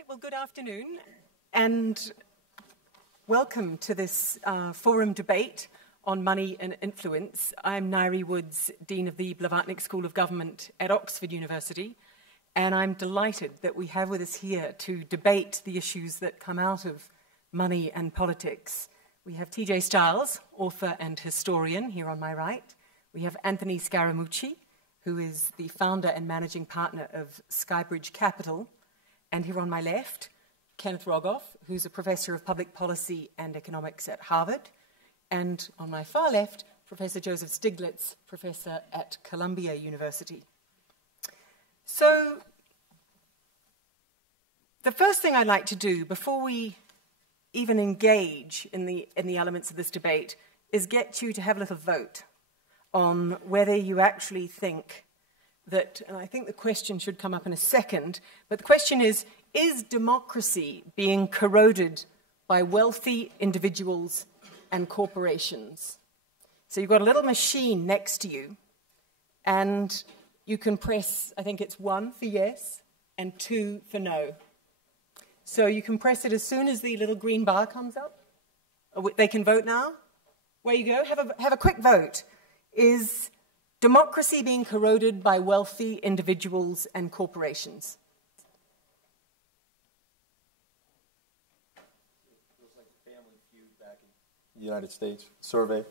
Right, well, good afternoon, and welcome to this forum debate on money and influence. I'm Ngaire Woods, Dean of the Blavatnik School of Government at Oxford University, and I'm delighted that we have with us here to debate the issues that come out of money and politics. We have TJ Stiles, author and historian, here on my right. We have Anthony Scaramucci, who is the founder and managing partner of SkyBridge Capital. And here on my left, Kenneth Rogoff, who's a professor of public policy and economics at Harvard. And on my far left, Professor Joseph Stiglitz, professor at Columbia University. So the first thing I'd like to do before we even engage in the elements of this debate is get you to have a little vote on whether you actually think that, and I think the question should come up in a second, but the question is democracy being corroded by wealthy individuals and corporations? So you've got a little machine next to you, and you can press, I think it's 1 for yes and 2 for no. So you can press it as soon as the little green bar comes up. They can vote now. Where you go, have a quick vote. Is democracy being corroded by wealthy individuals and corporations? Feels like the Family Feud back in the United States survey.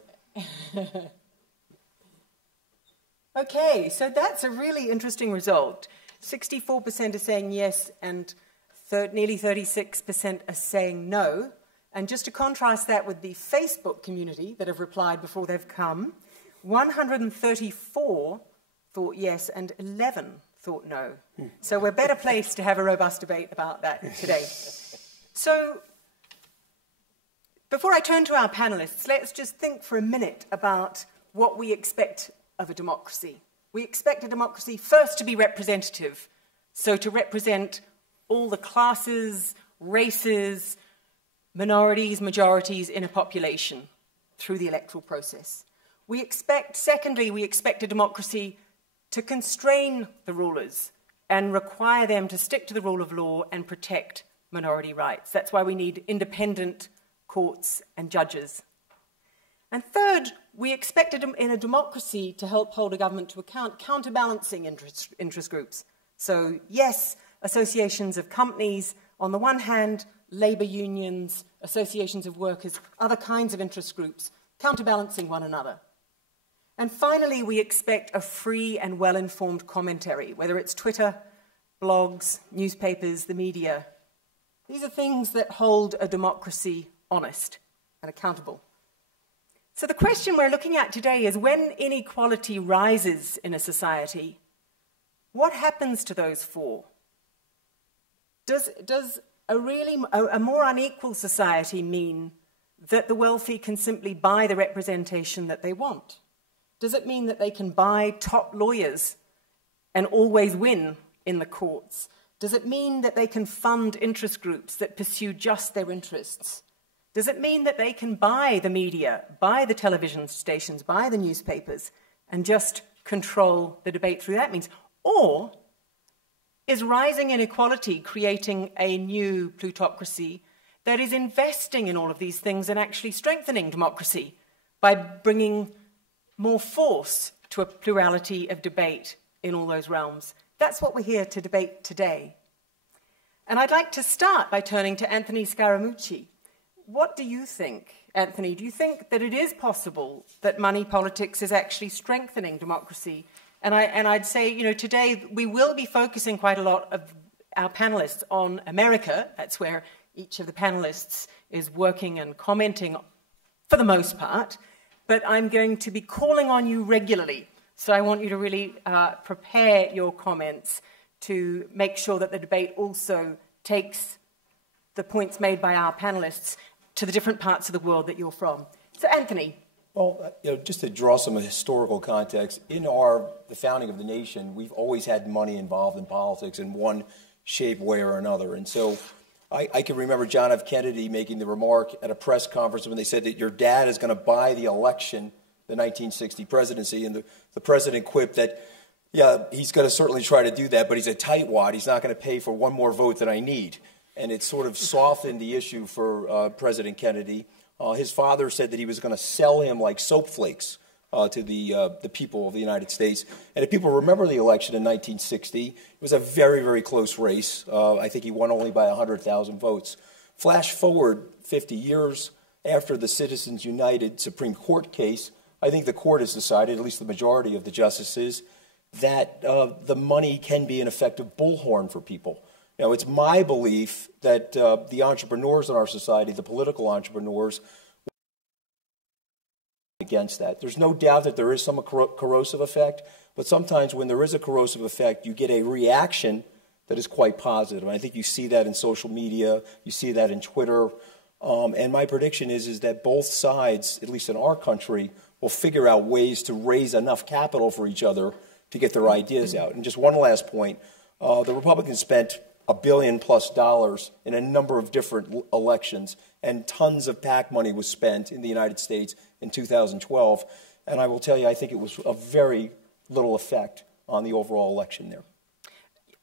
Okay, so that's a really interesting result. 64% are saying yes and nearly 36% are saying no. And just to contrast that with the Facebook community that have replied before they've come, 134 thought yes and 11 thought no. So we're better placed to have a robust debate about that today. So before I turn to our panelists, let's just think for a minute about what we expect of a democracy. We expect a democracy first to be representative, so to represent all the classes, races, minorities, majorities in a population through the electoral process. Secondly, we expect a democracy to constrain the rulers and require them to stick to the rule of law and protect minority rights. That's why we need independent courts and judges. And third, we expect in a democracy to help hold a government to account counterbalancing interest groups. So yes, associations of companies on the one hand, labor unions, associations of workers, other kinds of interest groups, counterbalancing one another. And finally, we expect a free and well-informed commentary, whether it's Twitter, blogs, newspapers, the media. These are things that hold a democracy honest and accountable. So the question we're looking at today is, when inequality rises in a society, what happens to those four? Does a more unequal society mean that the wealthy can simply buy the representation that they want? Does it mean that they can buy top lawyers and always win in the courts? Does it mean that they can fund interest groups that pursue just their interests? Does it mean that they can buy the media, buy the television stations, buy the newspapers, and just control the debate through that means? Or is rising inequality creating a new plutocracy that is investing in all of these things and actually strengthening democracy by bringing more force to a plurality of debate in all those realms? That's what we're here to debate today. And I'd like to start by turning to Anthony Scaramucci. What do you think, Anthony? Do you think that it is possible that money politics is actually strengthening democracy? And I'd say, today we will be focusing quite a lot of our panelists on America. That's where each of the panelists is working and commenting for the most part. But I'm going to be calling on you regularly. So I want you to really prepare your comments to make sure that the debate also takes the points made by our panelists to the different parts of the world that you're from. So, Anthony. Well, just to draw some historical context, in the founding of the nation, we've always had money involved in politics in one shape, way, or another. And so I can remember John F. Kennedy making the remark at a press conference when they said that your dad is going to buy the election, the 1960 presidency, and the president quipped that, yeah, he's going to certainly try to do that, but he's a tightwad. He's not going to pay for one more vote that I need. and it sort of softened the issue for President Kennedy. His father said that he was going to sell him like soap flakes to the people of the United States. And if people remember the election in 1960, it was a very, very close race. I think he won only by 100,000 votes. Flash forward 50 years after the Citizens United Supreme Court case, I think the court has decided, at least the majority of the justices, that the money can be an effective bullhorn for people. Now, it's my belief that the entrepreneurs in our society, the political entrepreneurs, against that. There's no doubt that there is some corrosive effect, but sometimes when there is a corrosive effect, you get a reaction that is quite positive. And I think you see that in social media, you see that in Twitter, and my prediction is that both sides, at least in our country, will figure out ways to raise enough capital for each other to get their ideas out. And just one last point, the Republicans spent $1 billion+ in a number of different elections, and tons of PAC money was spent in the United States in 2012. And I will tell you, I think it was a very little effect on the overall election there.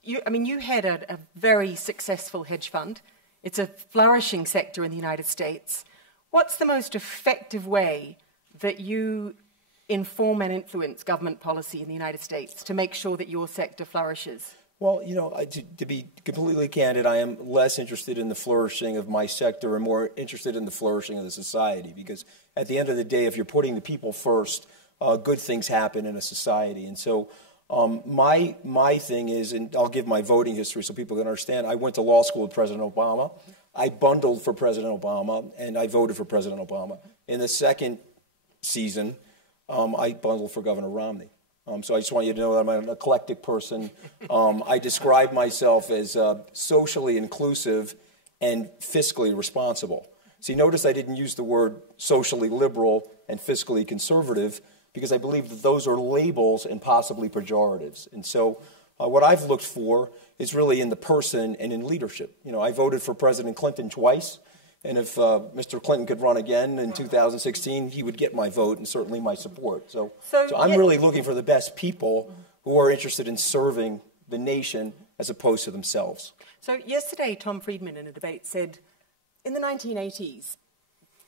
You had a very successful hedge fund. It's a flourishing sector in the United States. What's the most effective way that you inform and influence government policy in the United States to make sure that your sector flourishes? Well, to be completely candid, I am less interested in the flourishing of my sector and more interested in the flourishing of the society, because at the end of the day, if you're putting the people first, good things happen in a society. And so my thing is, and I'll give my voting history so people can understand, I went to law school with President Obama. I bundled for President Obama, and I voted for President Obama. In the second season, I bundled for Governor Romney. So I just want you to know that I'm an eclectic person. I describe myself as socially inclusive and fiscally responsible. See, notice I didn't use the word socially liberal and fiscally conservative, because I believe that those are labels and possibly pejoratives. And so what I've looked for is really in the person and in leadership. I voted for President Clinton twice. And if Mr. Clinton could run again in 2016, he would get my vote and certainly my support. So I'm really looking for the best people who are interested in serving the nation as opposed to themselves. So yesterday, Tom Friedman in a debate said, in the 1980s,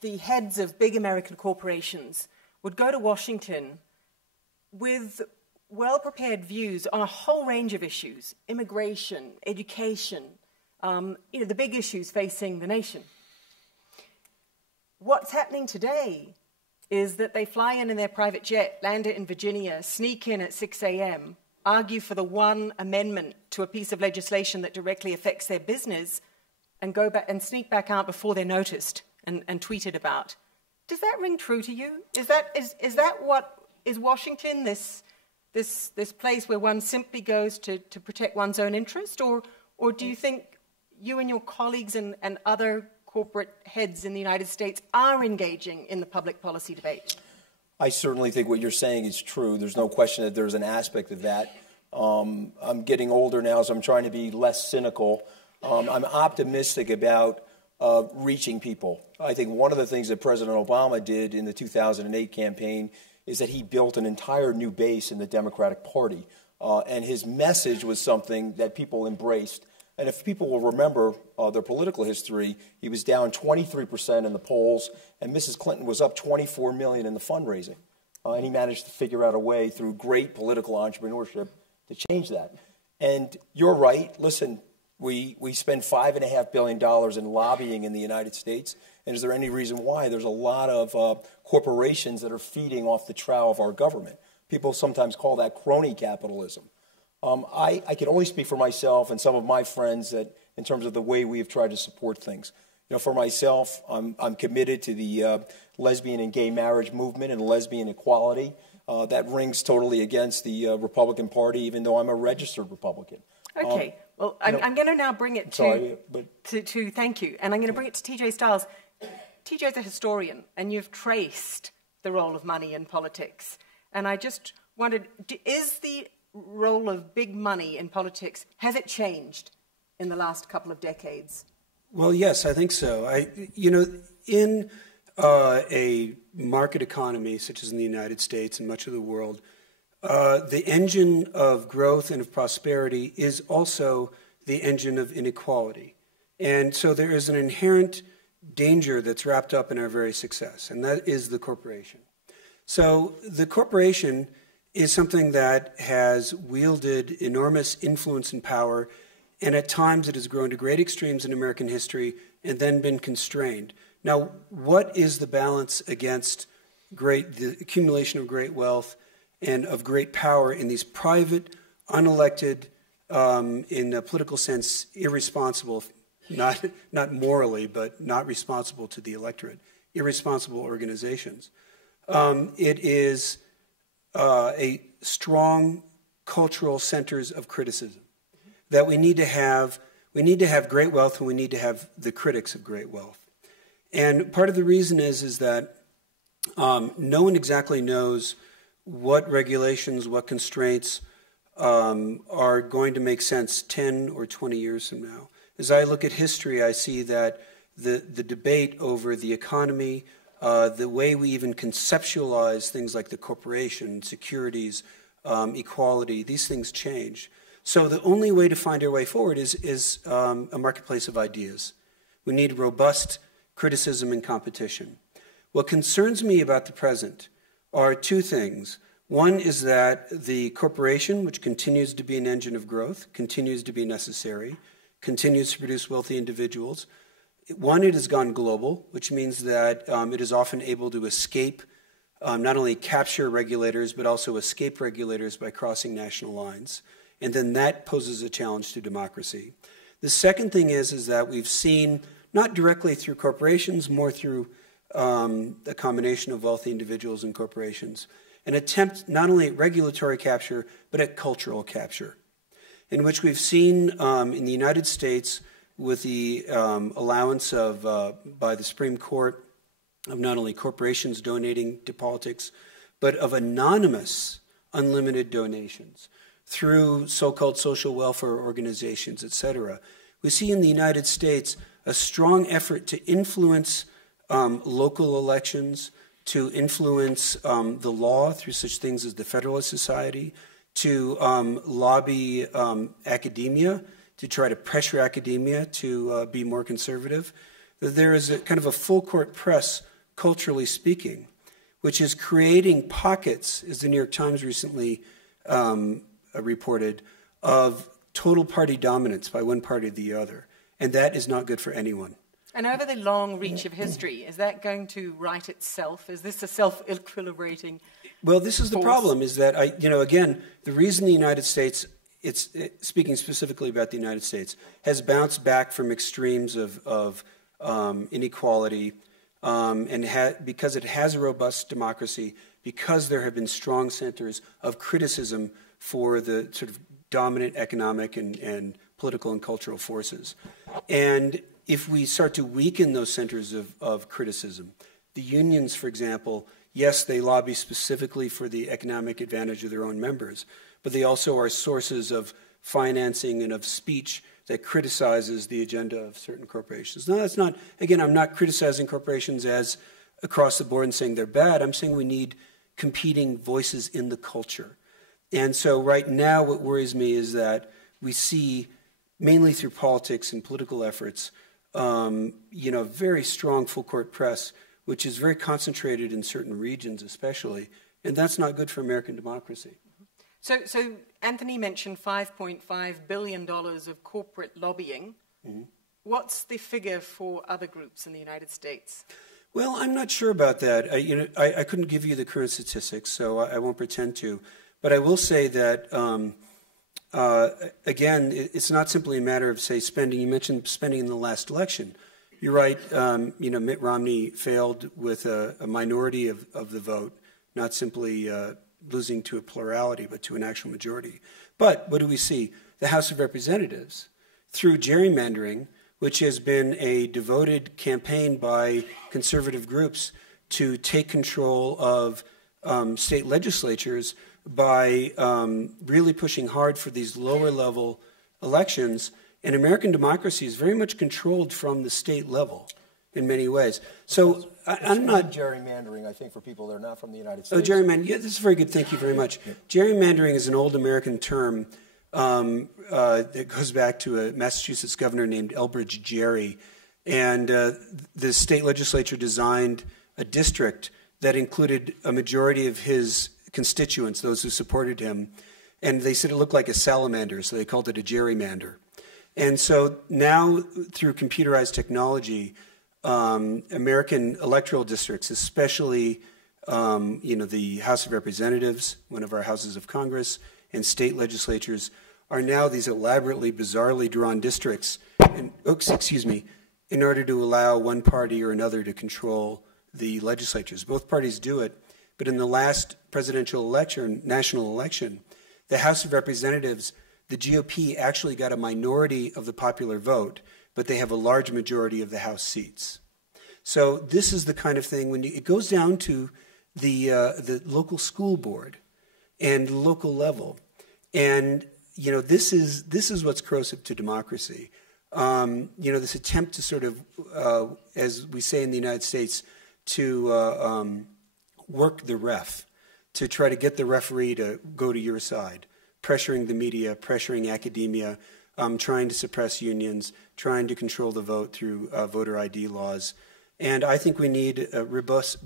the heads of big American corporations would go to Washington with well-prepared views on a whole range of issues: immigration, education, the big issues facing the nation. What's happening today is that they fly in their private jet, land it in Virginia, sneak in at 6 a.m., argue for the one amendment to a piece of legislation that directly affects their business, and go back and sneak back out before they're noticed and tweeted about. Does that ring true to you? Is that what is Washington, this place where one simply goes to protect one's own interest, or do you think you and your colleagues and other corporate heads in the United States are engaging in the public policy debate? I certainly think what you're saying is true. There's no question that there's an aspect of that. I'm getting older now, so I'm trying to be less cynical. I'm optimistic about reaching people. I think one of the things that President Obama did in the 2008 campaign is that he built an entire new base in the Democratic Party. And his message was something that people embraced. And if people will remember their political history, he was down 23% in the polls, and Mrs. Clinton was up $24 million in the fundraising. And he managed to figure out a way through great political entrepreneurship to change that. And you're right. Listen, we spend $5.5 billion in lobbying in the United States. And is there any reason why? There's a lot of corporations that are feeding off the trough of our government. People sometimes call that crony capitalism. I can only speak for myself and some of my friends that in terms of the way we have tried to support things. For myself, I'm committed to the lesbian and gay marriage movement and lesbian equality. That rings totally against the Republican Party, even though I'm a registered Republican. Okay. Well, I'm going to now bring it to thank you, and I'm going to bring it to TJ Stiles. TJ's a historian, and you've traced the role of money in politics. And I just wondered, is the role of big money in politics, has it changed in the last couple of decades? Well, yes, I think so. In a market economy such as in the United States and much of the world, the engine of growth and of prosperity is also the engine of inequality. And so there is an inherent danger that's wrapped up in our very success, and that is the corporation. So the corporation is something that has wielded enormous influence and power, and at times it has grown to great extremes in American history and then been constrained. Now, what is the balance against the accumulation of great wealth and of great power in these private, unelected, in a political sense, irresponsible, not morally, but not responsible to the electorate, irresponsible organizations? It is a strong cultural centers of criticism that we need to have. We need to have great wealth, and we need to have the critics of great wealth. And part of the reason is that no one exactly knows what regulations, what constraints are going to make sense 10 or 20 years from now. As I look at history, I see that the debate over the economy, the way we even conceptualize things like the corporation, securities, equality, these things change. So the only way to find our way forward is a marketplace of ideas. We need robust criticism and competition. What concerns me about the present are two things. One is that the corporation, which continues to be an engine of growth, continues to be necessary, continues to produce wealthy individuals. One, it has gone global, which means that it is often able to escape, not only capture regulators, but also escape regulators by crossing national lines. And then that poses a challenge to democracy. The second thing is that we've seen, not directly through corporations, more through a combination of wealthy individuals and corporations, an attempt not only at regulatory capture, but at cultural capture, in which we've seen in the United States with the allowance of, by the Supreme Court, of not only corporations donating to politics, but of anonymous, unlimited donations through so-called social welfare organizations, et cetera. We see in the United States a strong effort to influence local elections, to influence the law through such things as the Federalist Society, to lobby academia, to try to pressure academia to be more conservative. There is a kind of a full court press, culturally speaking, which is creating pockets, as the New York Times recently reported, of total party dominance by one party or the other. And that is not good for anyone. And over the long reach of history, is that going to right itself? Is this a self-equilibrating Well, this is force? the problem, is that, again, the reason the United States, speaking specifically about the United States, has bounced back from extremes of inequality, and because it has a robust democracy, because there have been strong centers of criticism for the sort of dominant economic and political and cultural forces. And if we start to weaken those centers of criticism, the unions, for example, yes, they lobby specifically for the economic advantage of their own members, but they also are sources of financing and of speech that criticizes the agenda of certain corporations. Now, that's not, again, I'm not criticizing corporations as across the board and saying they're bad. I'm saying we need competing voices in the culture. And so right now what worries me is that we see, mainly through politics and political efforts, very strong full court press, which is very concentrated in certain regions especially, and that's not good for American democracy. So Anthony mentioned $5.5 billion of corporate lobbying. Mm-hmm. What's the figure for other groups in the United States? Well, I'm not sure about that. I couldn't give you the current statistics, so I won't pretend to. But I will say that, again, it's not simply a matter of, say, spending. You mentioned spending in the last election. You're right. Mitt Romney failed with a minority of the vote, not simply losing to a plurality, but to an actual majority. But what do we see? The House of Representatives, through gerrymandering, which has been a devoted campaign by conservative groups to take control of state legislatures by really pushing hard for these lower-level elections. And American democracy is very much controlled from the state level in many ways. So I'm not... gerrymandering, I think, for people that are not from the United Oh, States. gerrymandering. Yeah, this is very good. Thank you very much. Yeah. Gerrymandering is an old American term that goes back to a Massachusetts governor named Elbridge Gerry. And the state legislature designed a district that included a majority of his constituents, those who supported him. And they said it looked like a salamander, so they called it a gerrymander. And so now, through computerized technology, American electoral districts, especially the House of Representatives, one of our houses of Congress, and state legislatures, are now these elaborately, bizarrely drawn districts, in order to allow one party or another to control the legislatures. Both parties do it, but in the last presidential election, national election, the House of Representatives, the GOP actually got a minority of the popular vote, but they have a large majority of the House seats. So this is the kind of thing when it goes down to the local school board and local level, and this is what's corrosive to democracy. This attempt to sort of, as we say in the United States, to work the ref, to try to get the referee to go to your side, pressuring the media, pressuring academia, trying to suppress unions, trying to control the vote through voter ID laws. And I think we need a robust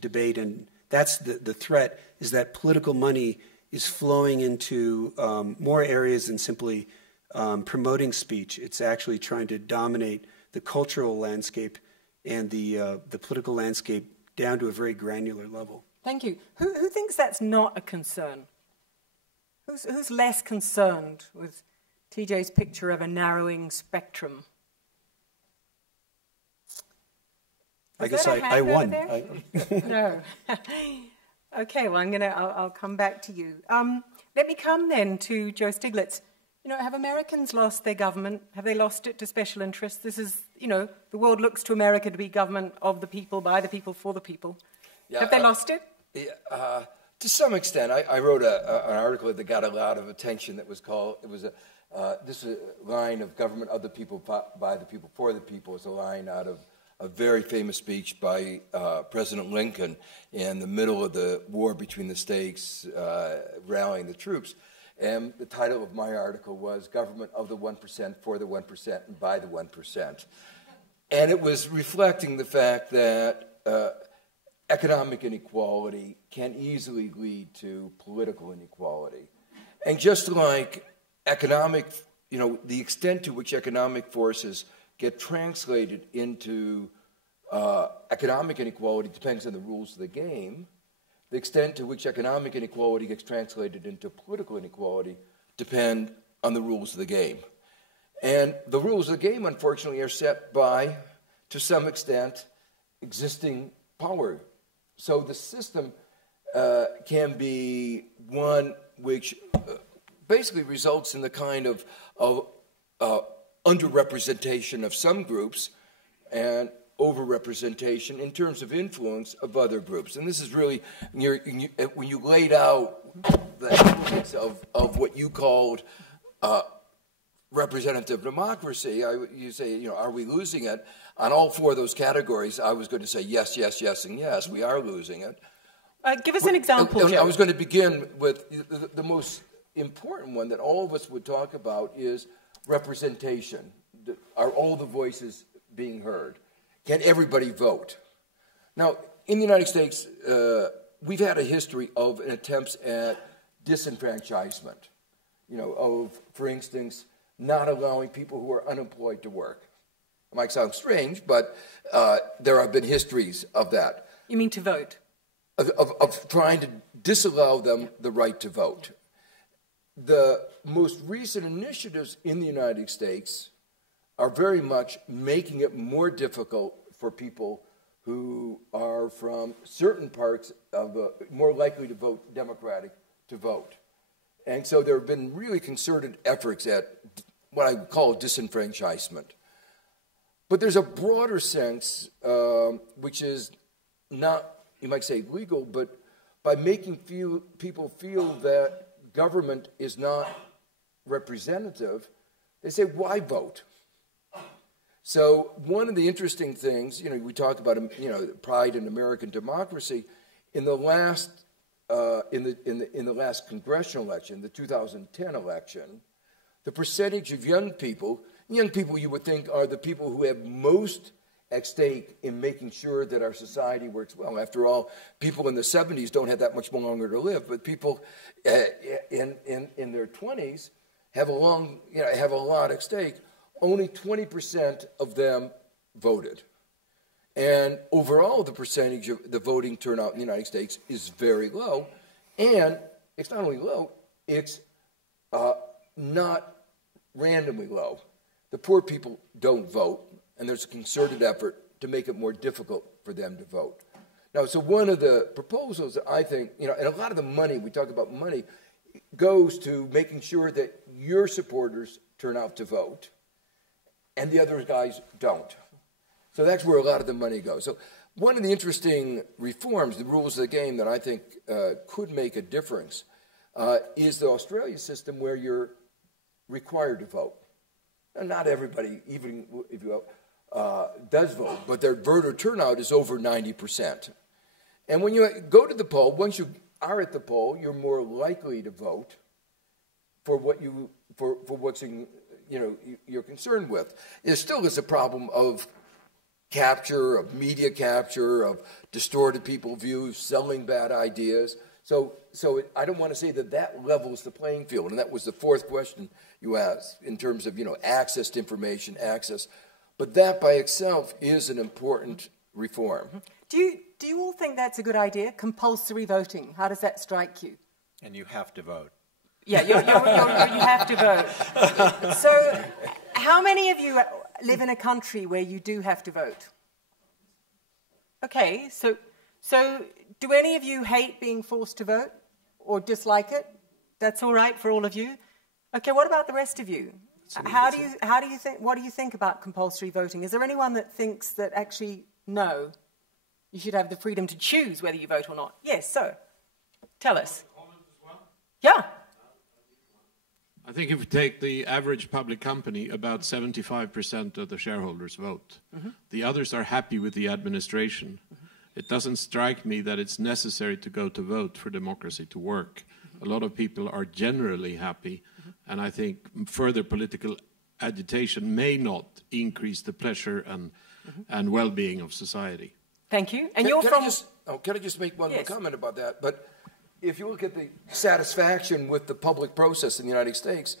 debate, and that's the threat, is that political money is flowing into more areas than simply promoting speech. It's actually trying to dominate the cultural landscape and the political landscape down to a very granular level. Thank you. Who thinks that's not a concern? Who's less concerned with TJ's picture of a narrowing spectrum? I guess I won. No. Okay, well, I'll come back to you. Let me come then to Joe Stiglitz. Have Americans lost their government? Have they lost it to special interests? This is, the world looks to America to be government of the people, by the people, for the people. Yeah, have they lost it? Yeah, to some extent. I wrote an article that got a lot of attention that was called, this is a line of government of the people, by the people, for the people. It's a line out of a very famous speech by President Lincoln in the middle of the war between the states, rallying the troops. And the title of my article was Government of the 1%, for the 1%, and by the 1%. And it was reflecting the fact that economic inequality can easily lead to political inequality. And just like the extent to which economic forces get translated into economic inequality depends on the rules of the game. The extent to which economic inequality gets translated into political inequality depend on the rules of the game. And the rules of the game, unfortunately, are set by, to some extent, existing power. So the system can be one which basically results in the kind of underrepresentation of some groups and overrepresentation in terms of influence of other groups. And this is really, when you laid out the elements of what you called representative democracy, you say, are we losing it? On all four of those categories, I was going to say yes, yes, yes, and yes, we are losing it. Give us an example, Joe. I was going to begin with the most important one that all of us would talk about is representation. Are all the voices being heard? Can everybody vote? Now, in the United States, we've had a history of attempts at disenfranchisement, for instance, not allowing people who are unemployed to work. It might sound strange, but there have been histories of that. You mean to vote? Of trying to disallow them the right to vote. The most recent initiatives in the United States are very much making it more difficult for people who are from certain parts of more likely to vote Democratic to vote. And so there have been really concerted efforts at what I would call disenfranchisement. But there's a broader sense, which is not, you might say, legal, but by making people feel that government is not representative, they say, why vote? So one of the interesting things, we talk about, pride in American democracy. In the last in the last congressional election, the 2010 election, the percentage of young people you would think are the people who have most at stake in making sure that our society works well. After all, people in the 70s don't have that much longer to live, but people in their 20s have a lot at stake. Only 20% of them voted. And overall, the percentage of the voting turnout in the United States is very low. And it's not only low, it's not randomly low. The poor people don't vote, and there's a concerted effort to make it more difficult for them to vote. Now, so one of the proposals that I think, and a lot of the money, we talk about money, goes to making sure that your supporters turn out to vote, and the other guys don't. So that's where a lot of the money goes. So one of the interesting reforms, the rules of the game that I think could make a difference is the Australia system where you're required to vote. And not everybody, even if you does vote, but their voter turnout is over 90%. And when you go to the poll, once you are at the poll, you're more likely to vote for what what's you're concerned with. There still is a problem of capture, of media capture, of distorted people's views, selling bad ideas. So I don't want to say that levels the playing field, and that was the fourth question you asked in terms of access to information, access. But that by itself is an important reform. Do you all think that's a good idea? Compulsory voting. How does that strike you? And you have to vote. Yeah, you have to vote. So, how many of you live in a country where you do have to vote? Okay, so do any of you hate being forced to vote or dislike it? That's all right for all of you. Okay, what about the rest of you? How do you think? What do you think about compulsory voting? Is there anyone that thinks that actually no, you should have the freedom to choose whether you vote or not? Yes, sir. Tell us. Yeah. I think if you take the average public company, about 75% of the shareholders vote. Mm-hmm. The others are happy with the administration. Mm-hmm. It doesn't strike me that it's necessary to go to vote for democracy to work. Mm-hmm. A lot of people are generally happy, mm-hmm. and I think further political agitation may not increase the pleasure and well-being of society. Thank you. And can I just make one more comment about that? But if you look at the satisfaction with the public process in the United States,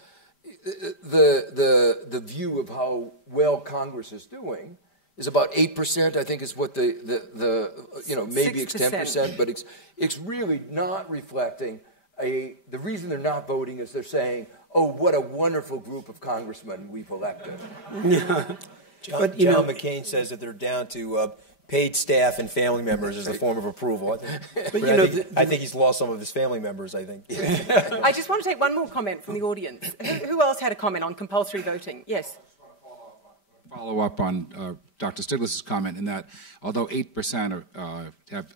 the view of how well Congress is doing is about 8%. I think is what maybe it's 10%, but it's really not reflecting the reason they're not voting is they're saying, "Oh, what a wonderful group of congressmen we've elected." John McCain says that they're down to paid staff and family members as a form of approval. I think he's lost some of his family members, I think. I just want to take one more comment from the audience. Who else had a comment on compulsory voting? Yes. Follow up on Dr. Stiglitz's comment in that although 8%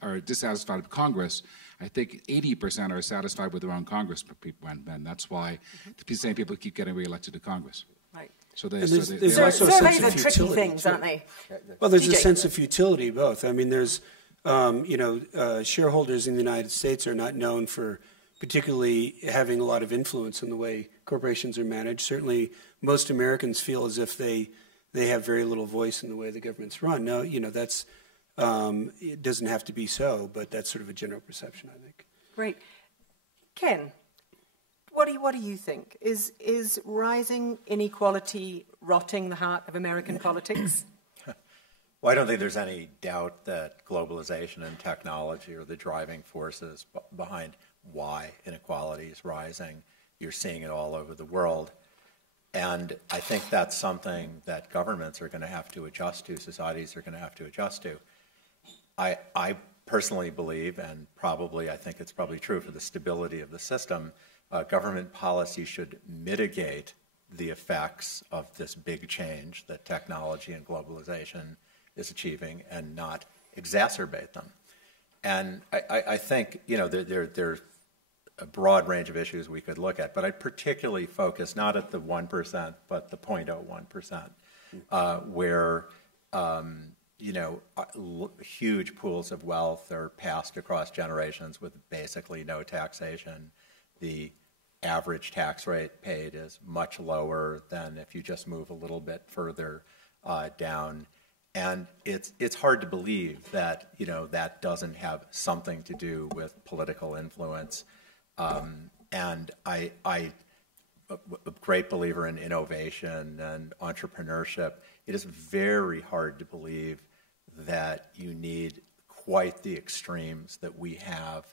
are dissatisfied with Congress, I think 80% are satisfied with their own Congress people, and that's why the same people keep getting reelected to Congress. Right. So surveys are tricky things, aren't they? Well, there's a sense of futility, both. I mean, there's, shareholders in the United States are not known for particularly having a lot of influence in the way corporations are managed. Certainly, most Americans feel as if they have very little voice in the way the government's run. Now, that's it doesn't have to be so, but that's sort of a general perception, I think. Great. Ken, what do you think? Is rising inequality rotting the heart of American politics? Well, I don't think there's any doubt that globalization and technology are the driving forces behind why inequality is rising. You're seeing it all over the world. And I think that's something that governments are going to have to adjust to, societies are going to have to adjust to. I personally believe, and I think it's probably true for the stability of the system, government policy should mitigate the effects of this big change that technology and globalization is achieving and not exacerbate them. And I think, there's a broad range of issues we could look at, but I particularly focus not at the 1%, but the 0.01%, where, huge pools of wealth are passed across generations with basically no taxation. The average tax rate paid is much lower than if you just move a little bit further down. And it's hard to believe that, that doesn't have something to do with political influence. And I'm a great believer in innovation and entrepreneurship. It is very hard to believe that you need quite the extremes that we have.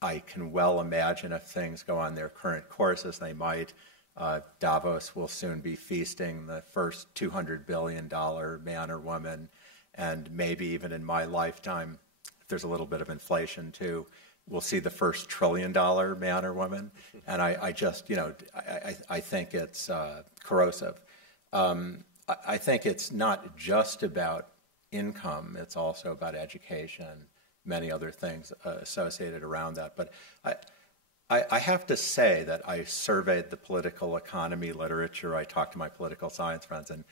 I can well imagine if things go on their current course as they might, Davos will soon be feasting the first $200 billion man or woman, and maybe even in my lifetime, if there's a little bit of inflation too, we'll see the first $1 trillion man or woman. And I just, I think it's corrosive. I think it's not just about income, it's also about education, many other things associated around that. But I have to say that I surveyed the political economy literature. I talked to my political science friends, and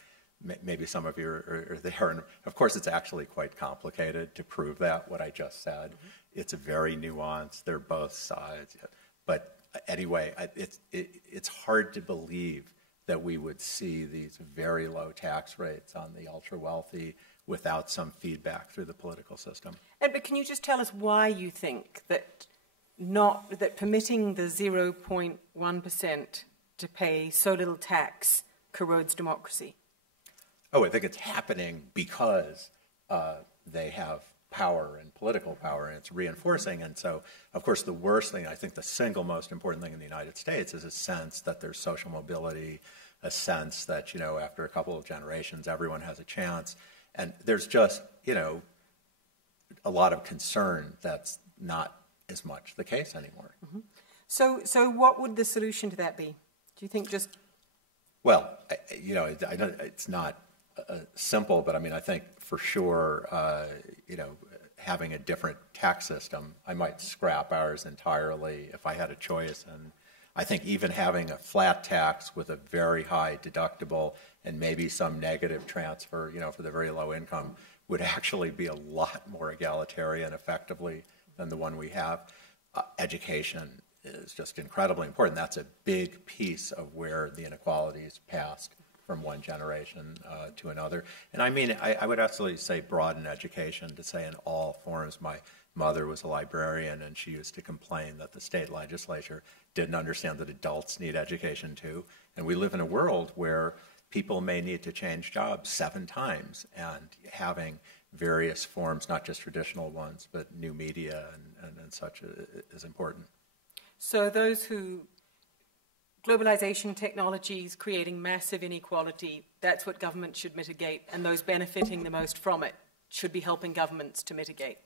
maybe some of you are there. And of course, it's actually quite complicated to prove that, what I just said. Mm-hmm. It's very nuanced. They're both sides. But anyway, it's hard to believe that we would see these very low tax rates on the ultra-wealthy without some feedback through the political system. But can you just tell us why you think that permitting the 0.1% to pay so little tax corrodes democracy? Oh, I think it's happening because they have power and political power, and it's reinforcing. And so, of course, the worst thing, I think the single most important thing in the United States is a sense that there's social mobility, a sense that, after a couple of generations, everyone has a chance. And there's just, a lot of concern that's not as much the case anymore. Mm-hmm. So what would the solution to that be? Do you think just... Well, I don't, it's not simple, but I think for sure, having a different tax system, I might scrap ours entirely if I had a choice. And I think even having a flat tax with a very high deductible and maybe some negative transfer, for the very low income would actually be a lot more egalitarian effectively than the one we have. Education is just incredibly important. That's a big piece of where the inequalities passed from one generation to another. And I would absolutely say broaden education to say in all forms. My mother was a librarian, and she used to complain that the state legislature didn't understand that adults need education too. And we live in a world where people may need to change jobs 7 times, and having various forms, not just traditional ones, but new media and such is important. So those who... Globalization, technologies, creating massive inequality, that's what government should mitigate, and those benefiting the most from it should be helping governments to mitigate.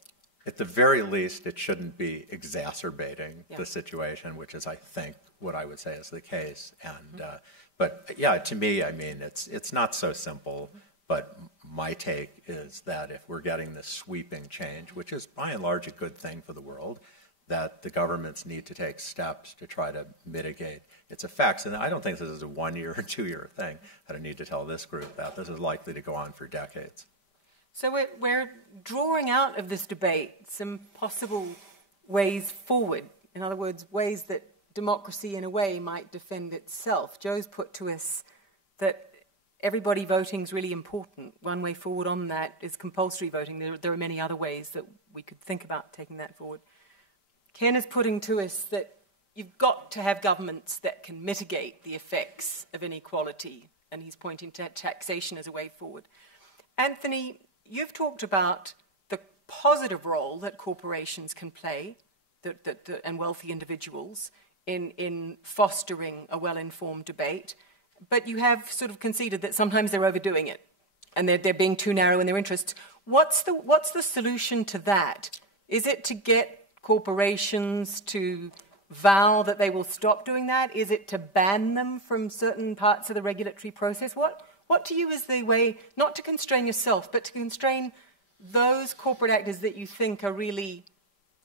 At the very least, it shouldn't be exacerbating the situation, which is, I think, what I would say is the case. And but yeah, to me, it's not so simple. But my take is that if we're getting this sweeping change, which is by and large a good thing for the world, that the governments need to take steps to try to mitigate its effects. And I don't think this is a 1-year or 2-year thing. I don't need to tell this group that. This is likely to go on for decades. So we're drawing out of this debate some possible ways forward. In other words, ways that democracy in a way might defend itself. Joe's put to us that everybody voting is really important. One way forward on that is compulsory voting. There are many other ways that we could think about taking that forward. Ken is putting to us that you've got to have governments that can mitigate the effects of inequality, and he's pointing to taxation as a way forward. Anthony, you've talked about the positive role that corporations can play and wealthy individuals in fostering a well-informed debate, but you have sort of conceded that sometimes they're overdoing it and they're being too narrow in their interests. What's the solution to that? Is it to get corporations to vow that they will stop doing that? Is it to ban them from certain parts of the regulatory process? What to you is the way, not to constrain yourself, but to constrain those corporate actors that you think are really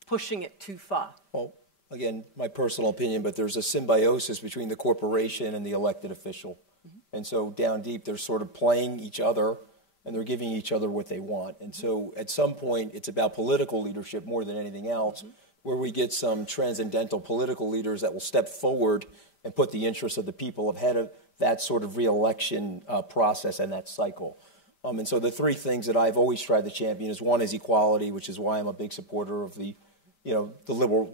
pushing it too far? Well, again, my personal opinion, but there's a symbiosis between the corporation and the elected official. Mm-hmm. And so down deep, they're sort of playing each other and they're giving each other what they want. And so at some point, it's about political leadership more than anything else, where we get some transcendental political leaders that will step forward and put the interests of the people ahead of that sort of re-election process and that cycle. And so the three things that I've always tried to champion is, one is equality, which is why I'm a big supporter of the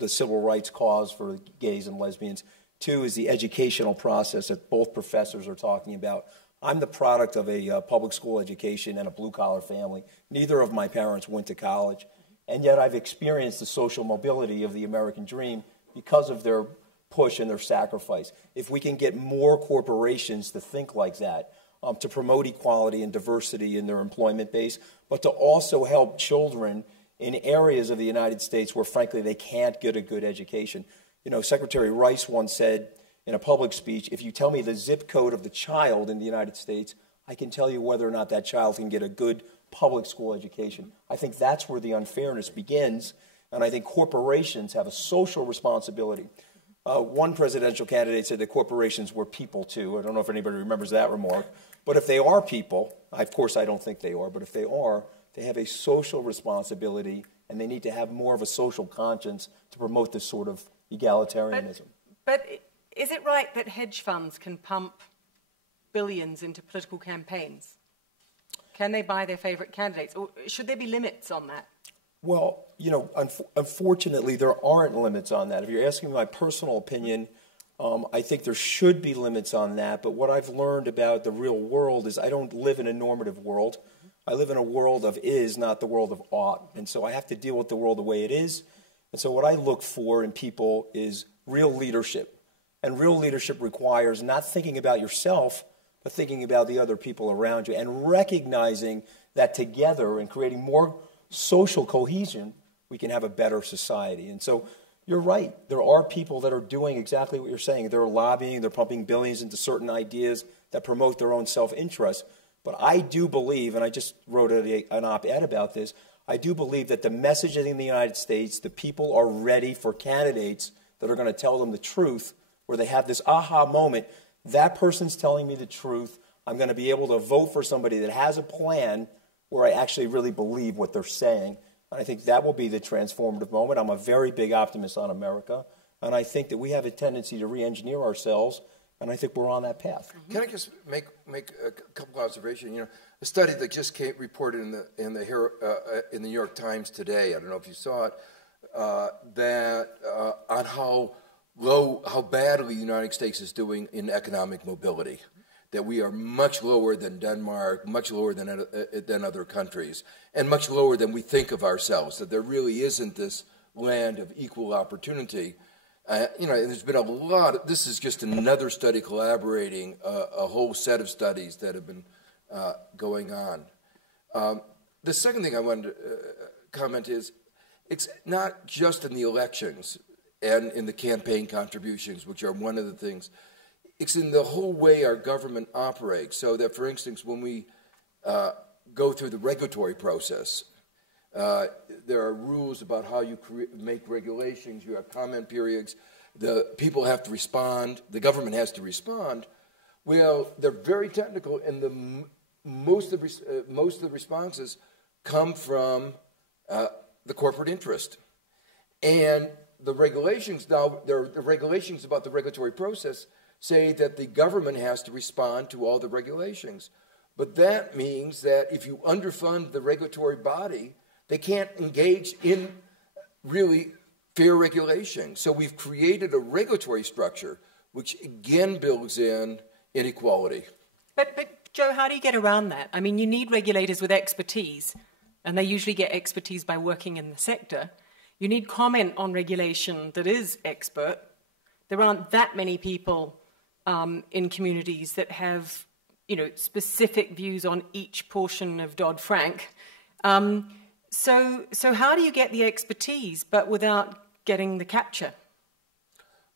civil rights cause for gays and lesbians. Two is the educational process that both professors are talking about. I'm the product of a public school education and a blue-collar family. Neither of my parents went to college, and yet I've experienced the social mobility of the American dream because of their push and their sacrifice. If we can get more corporations to think like that, to promote equality and diversity in their employment base, but to also help children in areas of the United States where, frankly, they can't get a good education. You know, Secretary Rice once said in a public speech, if you tell me the zip code of the child in the United States, I can tell you whether or not that child can get a good public school education. I think that's where the unfairness begins, and I think corporations have a social responsibility. One presidential candidate said that corporations were people too. I don't know if anybody remembers that remark. But if they are people, of course I don't think they are, but if they are, they have a social responsibility, and they need to have more of a social conscience to promote this sort of egalitarianism. But is it right that hedge funds can pump billions into political campaigns? Can they buy their favorite candidates? Or should there be limits on that? Well, you know, unfortunately, there aren't limits on that. If you're asking my personal opinion, I think there should be limits on that. But what I've learned about the real world is I don't live in a normative world. I live in a world of is, not the world of ought. And so I have to deal with the world the way it is. And so what I look for in people is real leadership. And real leadership requires not thinking about yourself, but thinking about the other people around you and recognizing that together and creating more social cohesion, we can have a better society. And so you're right. There are people that are doing exactly what you're saying. They're lobbying, they're pumping billions into certain ideas that promote their own self-interest. But I do believe, and I just wrote an op-ed about this, I do believe that the messaging in the United States, the people are ready for candidates that are going to tell them the truth, where they have this aha moment. That person's telling me the truth. I'm going to be able to vote for somebody that has a plan where I actually really believe what they're saying. And I think that will be the transformative moment. I'm a very big optimist on America, and I think that we have a tendency to re-engineer ourselves, and I think we're on that path. Can I just make a couple observations? You know, a study that just came reported in the New York Times today. I don't know if you saw it. On how badly the United States is doing in economic mobility. That we are much lower than Denmark, much lower than other countries, and much lower than we think of ourselves. That there really isn't this land of equal opportunity. You know, and there's been a lot. This is just another study collaborating a whole set of studies that have been going on. The second thing I wanted to comment is, it's not just in the elections and in the campaign contributions, which are one of the things. It's in the whole way our government operates. So that, for instance, when we go through the regulatory process, there are rules about how you make regulations. You have comment periods. The people have to respond. The government has to respond. Well, they're very technical, and most of the responses come from the corporate interest. And the regulations now, the regulations about the regulatory process say that the government has to respond to all the regulations. But that means that if you underfund the regulatory body, they can't engage in really fair regulation. So we've created a regulatory structure which again builds in inequality. But Joe, how do you get around that? I mean, you need regulators with expertise, and they usually get expertise by working in the sector. You need comment on regulation that is expert. There aren't that many people in communities that have, you know, specific views on each portion of Dodd-Frank. So how do you get the expertise, but without getting the capture?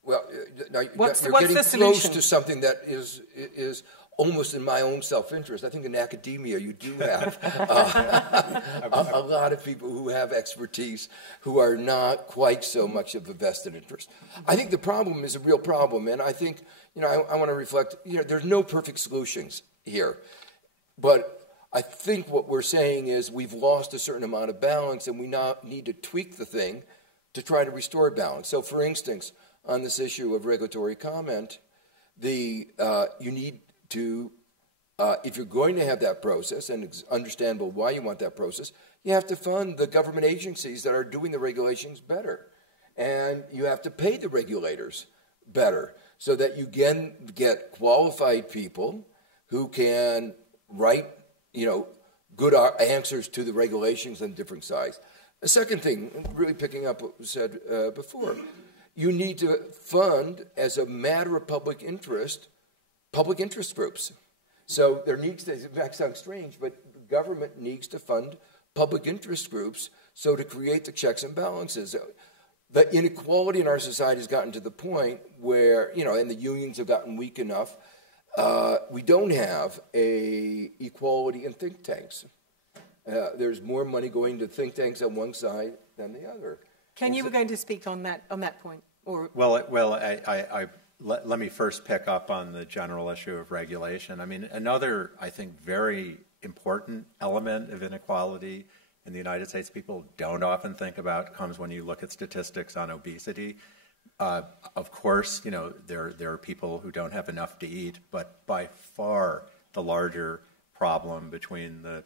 Well, now what's you're getting the close solution? to something that is almost in my own self-interest. I think in academia you do have a lot of people who have expertise who are not quite so much of a vested interest. I think the problem is a real problem, and I think, you know, I want to reflect, you know, there's no perfect solutions here. But I think what we're saying is we've lost a certain amount of balance, and we now need to tweak the thing to try to restore balance. So, for instance, on this issue of regulatory comment, you need to, if you're going to have that process, and it's understandable why you want that process, you have to fund the government agencies that are doing the regulations better. And you have to pay the regulators better so that you can get qualified people who can write, good answers to the regulations on different sides. The second thing, really picking up what was said before, you need to fund, as a matter of public interest groups. So there needs to, it might sound strange, but the government needs to fund public interest groups so to create the checks and balances. The inequality in our society has gotten to the point where, and the unions have gotten weak enough, we don't have a equality in think tanks. There's more money going to think tanks on one side than the other. Ken, you were going to speak on that point, or let me first pick up on the general issue of regulation. I mean, another, I think, very important element of inequality in the United States people don't often think about comes when you look at statistics on obesity. Of course, there are people who don't have enough to eat, but by far the larger problem between the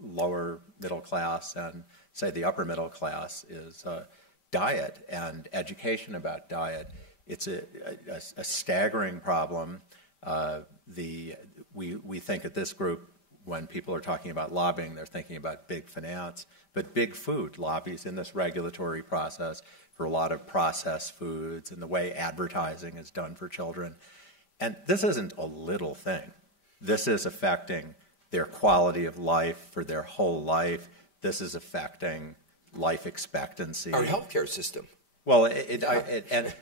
lower middle class and, say, the upper middle class is diet and education about diet. It's a staggering problem. We think at this group, when people are talking about lobbying, they're thinking about big finance, but big food lobbies in this regulatory process for a lot of processed foods and the way advertising is done for children. And this isn't a little thing. This is affecting their quality of life for their whole life. This is affecting life expectancy. Our healthcare system. Well, I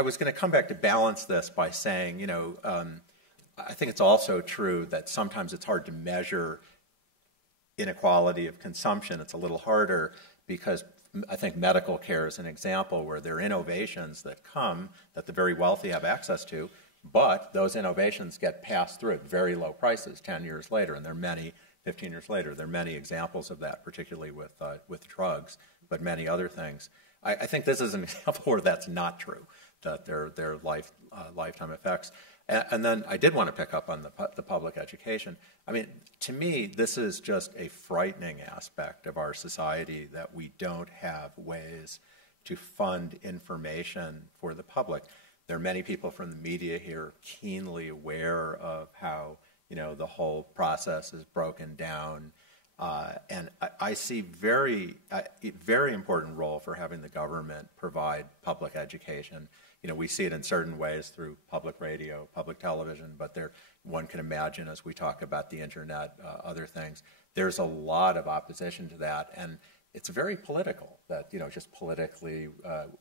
was going to come back to balance this by saying, I think it's also true that sometimes it's hard to measure inequality of consumption. It's a little harder because I think medical care is an example where there are innovations that come that the very wealthy have access to, but those innovations get passed through at very low prices 10 years later, and there are many, 15 years later, there are many examples of that, particularly with drugs, but many other things. I think this is an example where that's not true, that there are lifetime effects. And then I did want to pick up on the public education. I mean, to me, this is just a frightening aspect of our society that we don't have ways to fund information for the public. There are many people from the media here keenly aware of how, the whole process is broken down. And I see very important role for having the government provide public education. We see it in certain ways through public radio, public television, but one can imagine as we talk about the internet, other things, there's a lot of opposition to that, and it's very political that, just politically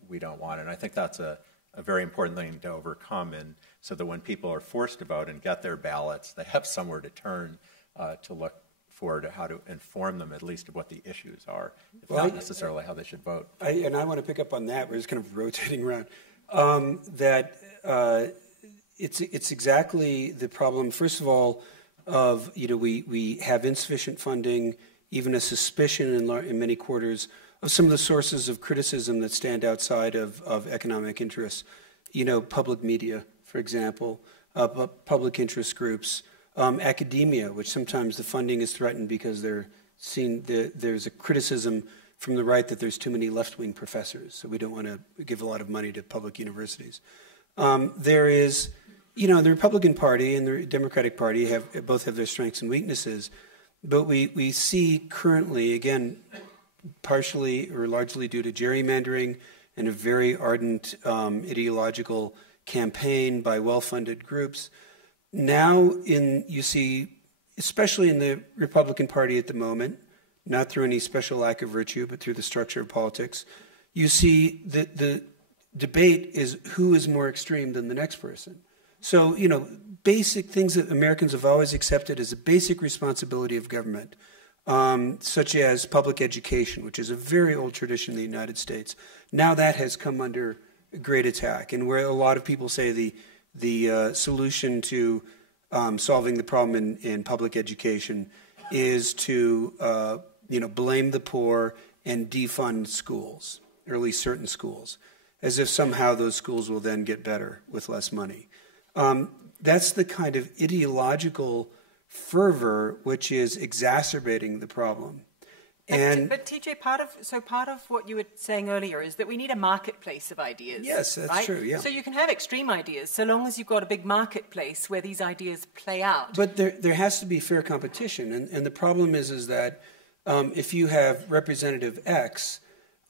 we don't want it. And I think that's a very important thing to overcome, and so that when people are forced to vote and get their ballots, they have somewhere to turn to look forward to how to inform them at least of what the issues are, if not necessarily how they should vote. I want to pick up on that. We're just kind of rotating around. It's exactly the problem, first of all, of, we have insufficient funding, even a suspicion in many quarters of some of the sources of criticism that stand outside of economic interests. Public media, for example, public interest groups, academia, which sometimes the funding is threatened because there's a criticism from the right that there's too many left-wing professors, so we don't want to give a lot of money to public universities. There is, the Republican Party and the Democratic Party both have their strengths and weaknesses, but we see currently, again, partially or largely due to gerrymandering and a very ardent ideological campaign by well-funded groups. Now you see, especially in the Republican Party at the moment, not through any special lack of virtue, but through the structure of politics, you see that the debate is who is more extreme than the next person. So, basic things that Americans have always accepted as a basic responsibility of government, such as public education, which is a very old tradition in the United States. Now that has come under great attack, and where a lot of people say the solution to solving the problem in public education is to blame the poor and defund schools, or at least certain schools, as if somehow those schools will then get better with less money. That's the kind of ideological fervor which is exacerbating the problem. But TJ, part of what you were saying earlier is that we need a marketplace of ideas. Yes, that's right? true, yeah. So you can have extreme ideas so long as you've got a big marketplace where these ideas play out. But there has to be fair competition. And the problem is that if you have Representative X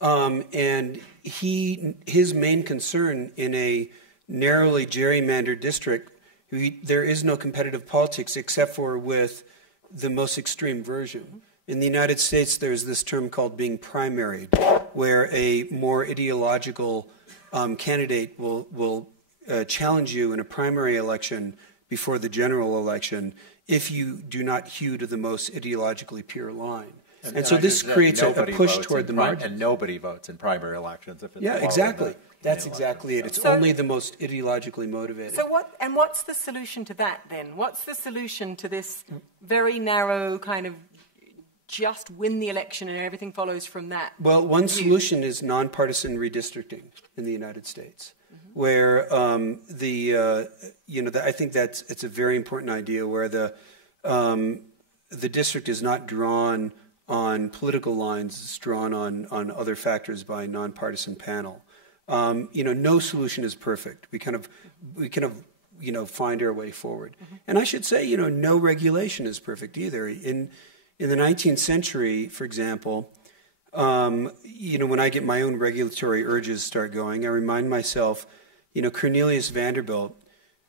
and his main concern in a narrowly gerrymandered district, there is no competitive politics except for with the most extreme version. In the United States, there's this term called being primaried, where a more ideological candidate will challenge you in a primary election before the general election if you do not hew to the most ideologically pure line. And so this creates a push toward the margin. And nobody votes in primary elections if it's exactly. That's exactly it. It's only the most ideologically motivated. So what's the solution to that then? What's the solution to this very narrow kind of just win the election and everything follows from that? Well, one solution is nonpartisan redistricting in the United States, where I think it's a very important idea where the district is not drawn on political lines; it's drawn on other factors by a nonpartisan panel. No solution is perfect. We kind of find our way forward. And I should say, no regulation is perfect either. In the 19th century, for example, when I get my own regulatory urges start going, I remind myself, Cornelius Vanderbilt,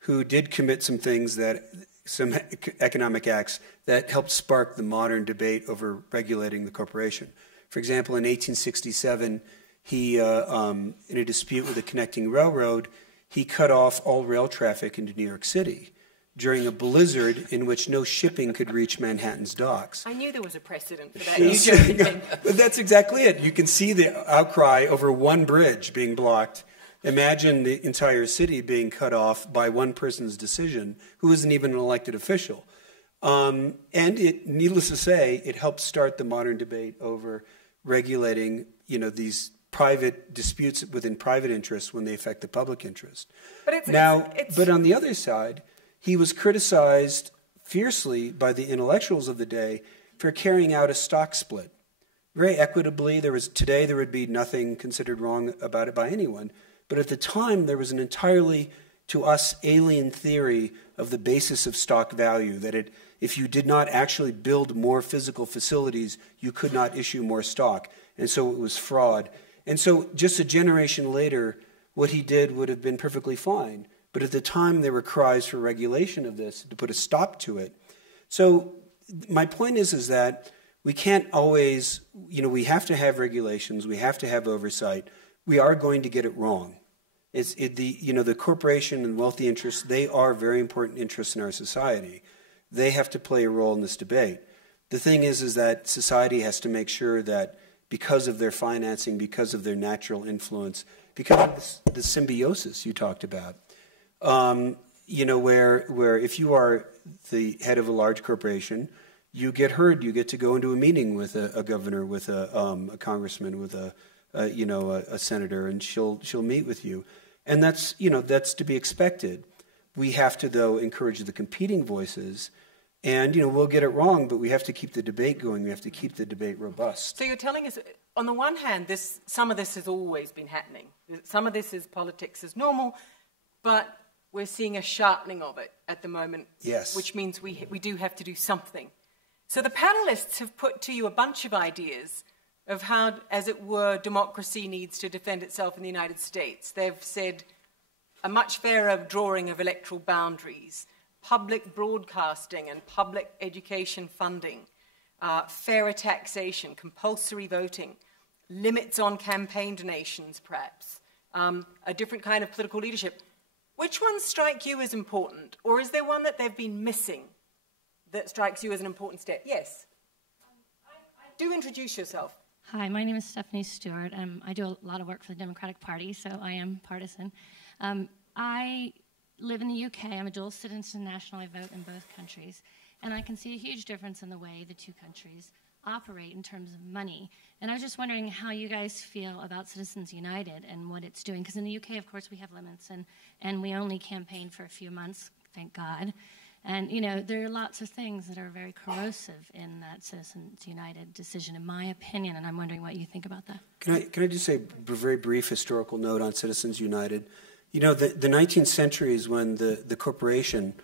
who did commit some economic acts that helped spark the modern debate over regulating the corporation. For example, in 1867, he, in a dispute with a connecting railroad, he cut off all rail traffic into New York City during a blizzard in which no shipping could reach Manhattan's docks. I knew there was a precedent for that. But that's exactly it. You can see the outcry over one bridge being blocked. Imagine the entire city being cut off by one person's decision, who isn't even an elected official. And needless to say, it helped start the modern debate over regulating, these private disputes within private interests when they affect the public interest. But on the other side, he was criticized fiercely by the intellectuals of the day for carrying out a stock split. Very equitably, today there would be nothing considered wrong about it by anyone, but at the time there was an entirely, to us, alien theory of the basis of stock value, that if you did not actually build more physical facilities, you could not issue more stock, and so it was fraud. And so just a generation later, what he did would have been perfectly fine. But at the time, there were cries for regulation of this to put a stop to it. So my point is that we can't always, we have to have regulations, we have to have oversight. We are going to get it wrong. The corporation and wealthy interests, they are very important interests in our society. They have to play a role in this debate. The thing is that society has to make sure that because of their financing, because of their natural influence, because of the symbiosis you talked about, where if you are the head of a large corporation, you get heard. You get to go into a meeting with a governor, with a congressman, with a senator, and she'll meet with you, and that's to be expected. We have to, though, encourage the competing voices, and we'll get it wrong, but we have to keep the debate going. We have to keep the debate robust. So you're telling us, on the one hand, some of this has always been happening. Some of this is politics as normal, but we're seeing a sharpening of it at the moment, yes, which means we do have to do something. So the panelists have put to you a bunch of ideas of how, as it were, democracy needs to defend itself in the United States. They've said a much fairer drawing of electoral boundaries, public broadcasting and public education funding, fairer taxation, compulsory voting, limits on campaign donations, perhaps, a different kind of political leadership. Which ones strike you as important? Or is there one that they've been missing that strikes you as an important step? Yes. Do introduce yourself. Hi, my name is Stephanie Stewart. I do a lot of work for the Democratic Party, so I am partisan. I live in the UK. I'm a dual citizen national. I vote in both countries. And I can see a huge difference in the way the two countries operate in terms of money. And I was just wondering how you guys feel about Citizens United and what it's doing. Because in the UK, of course, we have limits, and we only campaign for a few months, thank God. And, you know, there are lots of things that are very corrosive in that Citizens United decision, in my opinion, and I'm wondering what you think about that. Can I just say a very brief historical note on Citizens United? You know, the 19th century is when the corporation,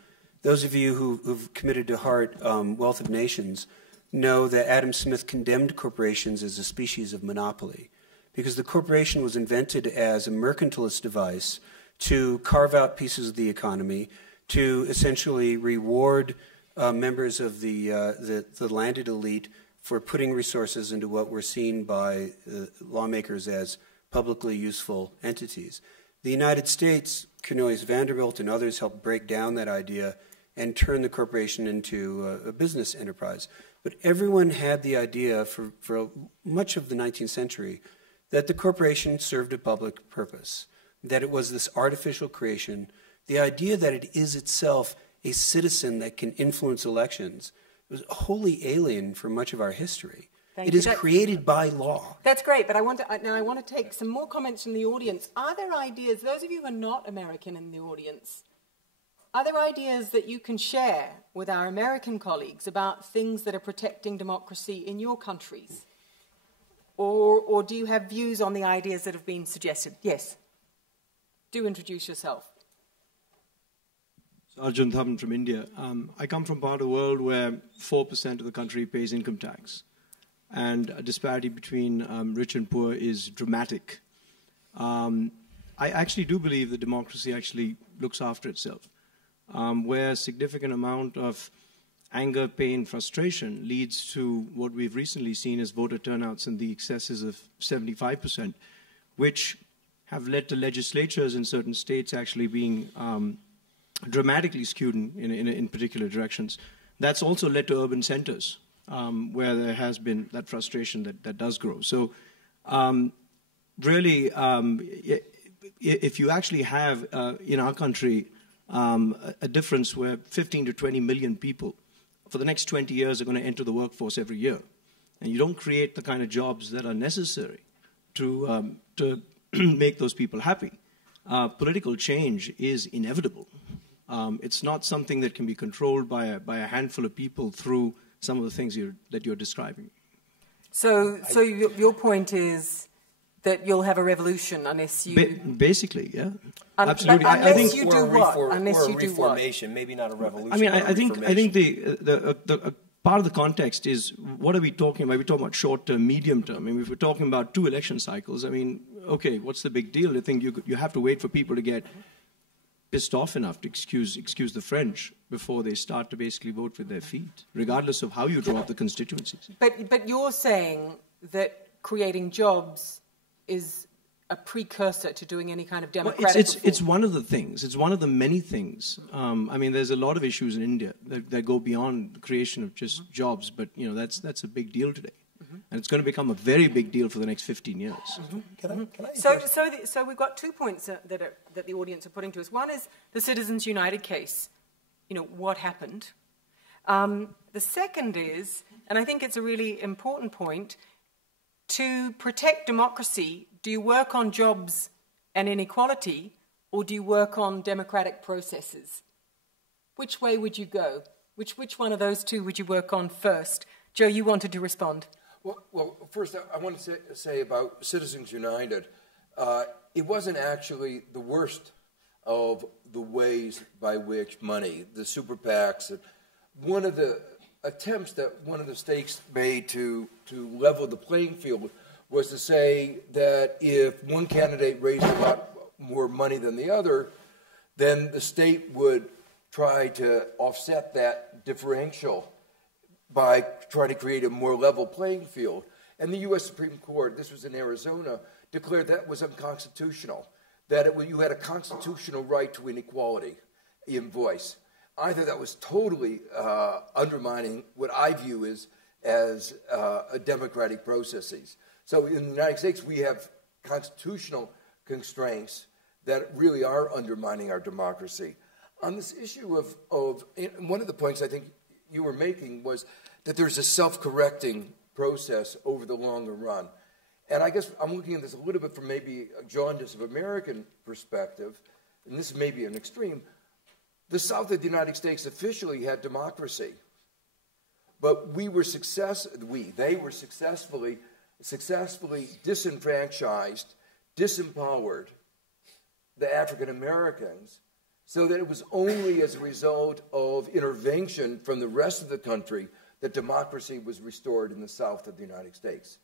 those of you who've committed to heart Wealth of Nations, know that Adam Smith condemned corporations as a species of monopoly, because the corporation was invented as a mercantilist device to carve out pieces of the economy, to essentially reward members of the landed elite for putting resources into what were seen by lawmakers as publicly useful entities. The United States, Cornelius Vanderbilt and others helped break down that idea and turn the corporation into a business enterprise. But everyone had the idea for much of the 19th century that the corporation served a public purpose, that it was this artificial creation. The idea that it is itself a citizen that can influence elections was wholly alien for much of our history. It is created by law. That's great, but I want to take some more comments from the audience. Are there ideas, those of you who are not American in the audience, are there ideas that you can share with our American colleagues about things that are protecting democracy in your countries? Or do you have views on the ideas that have been suggested? Yes. Do introduce yourself. Arjun Thavan from India. I come from part of the world where 4% of the country pays income tax, and a disparity between rich and poor is dramatic. I actually do believe that democracy actually looks after itself, where a significant amount of anger, pain, frustration leads to what we've recently seen as voter turnouts in the excesses of 75%, which have led to legislatures in certain states actually being dramatically skewed in particular directions. That's also led to urban centers where there has been that frustration that does grow. So really, if you actually have in our country a difference where 15 to 20 million people for the next 20 years are going to enter the workforce every year, and you don't create the kind of jobs that are necessary to make those people happy, political change is inevitable. It's not something that can be controlled by a handful of people through some of the things that you're describing. So your point is that you'll have a revolution unless you... Basically, yeah. Absolutely. Unless I think you do what? Unless you do what? Reformation, maybe not a revolution. I mean, I think the part of the context is, what are we talking about? We're talking about short-term, medium-term. I mean, if we're talking about 2 election cycles, I mean, okay, what's the big deal? I think you have to wait for people to get pissed off enough to excuse the French before they start to basically vote with their feet, regardless of how you draw up the constituencies. But you're saying that creating jobs is a precursor to doing any kind of democratic reform. It's one of the things. It's one of the many things. I mean, there's a lot of issues in India that go beyond the creation of just jobs, but you know that's a big deal today. Mm-hmm. And it's going to become a very big deal for the next 15 years. Mm-hmm. Can I so we've got 2 points that the audience are putting to us. One is the Citizens United case. You know, what happened? The second is, and I think it's a really important point, to protect democracy, do you work on jobs and inequality, or do you work on democratic processes? Which way would you go? Which one of those two would you work on first? Joe, you wanted to respond. Well, first, I want to say about Citizens United, it wasn't actually the worst of the ways by which money, the super PACs, one of the attempts that one of the states made to level the playing field was to say that if one candidate raised a lot more money than the other, then the state would try to offset that differential by trying to create a more level playing field. And the U.S. Supreme Court, this was in Arizona, declared that was unconstitutional, that you had a constitutional right to inequality in voice. I thought that was totally undermining what I view as a democratic processes. So in the United States, we have constitutional constraints that really are undermining our democracy. on this issue of one of the points I think you were making was that there's a self-correcting process over the longer run. And I guess I'm looking at this a little bit from maybe a jaundice of American perspective, and this may be an extreme. The South of the United States officially had democracy, but they were successfully disenfranchised, disempowered the African Americans, so that it was only as a result of intervention from the rest of the country that democracy was restored in the South of the United States.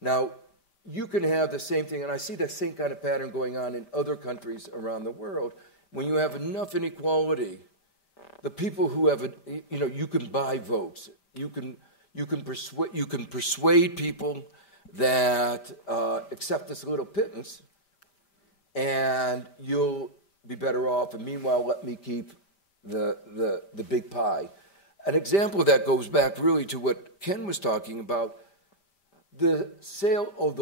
Now, you can have the same thing, and I see that same kind of pattern going on in other countries around the world. When you have enough inequality, the people who have, you can buy votes. You can persuade people that accept this little pittance, and you'll be better off. And meanwhile, let me keep the big pie. An example of that goes back really to what Ken was talking about. The sale of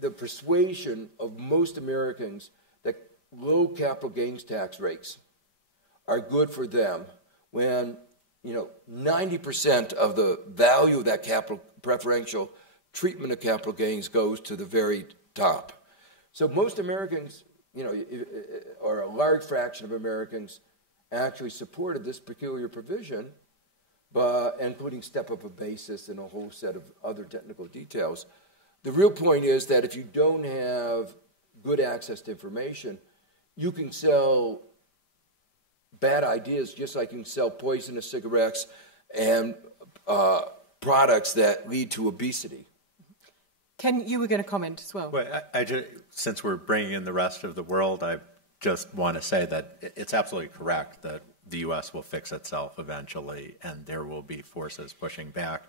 the persuasion of most Americans that low capital gains tax rates are good for them when 90% of the value of that capital preferential treatment of capital gains goes to the very top. So most Americans, or a large fraction of Americans, actually supported this peculiar provision, and putting step-up of basis and a whole set of other technical details. The real point is that if you don't have good access to information, you can sell bad ideas just like you can sell poisonous cigarettes and products that lead to obesity. Ken, you were going to comment as well. Well, since we're bringing in the rest of the world, I just want to say that it's absolutely correct that the U.S. will fix itself eventually, and there will be forces pushing back.